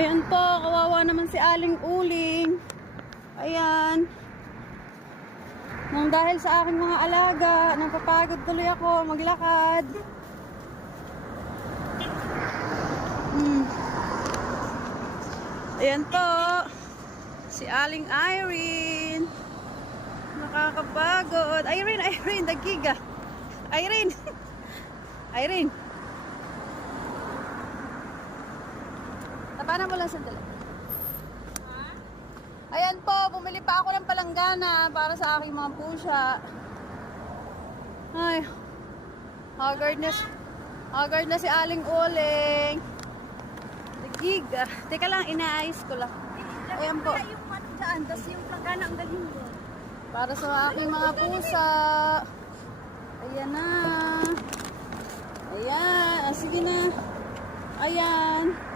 Ayan po, kawawa naman si Aling Uling. Ayan. Nang dahil sa aking mga alaga, napapagod tuloy ako maglakad. Ayan po, si Aling Irene. Nakakapagod. Irene, dagiga. Irene. Irene. Tapanan mo lang sandali. Ayan po, bumili pa ako ng palanggana para sa aking mga pusa. Ay, haggard na si Aling Uling. Dagiga. Teka lang, inaayos ko lang. Ayan po. Yung ano dyan, tapos yung palanggana ang galing mo. Para sa aking mga pusa. Ayan na. Ayan. Sige na. Ayan.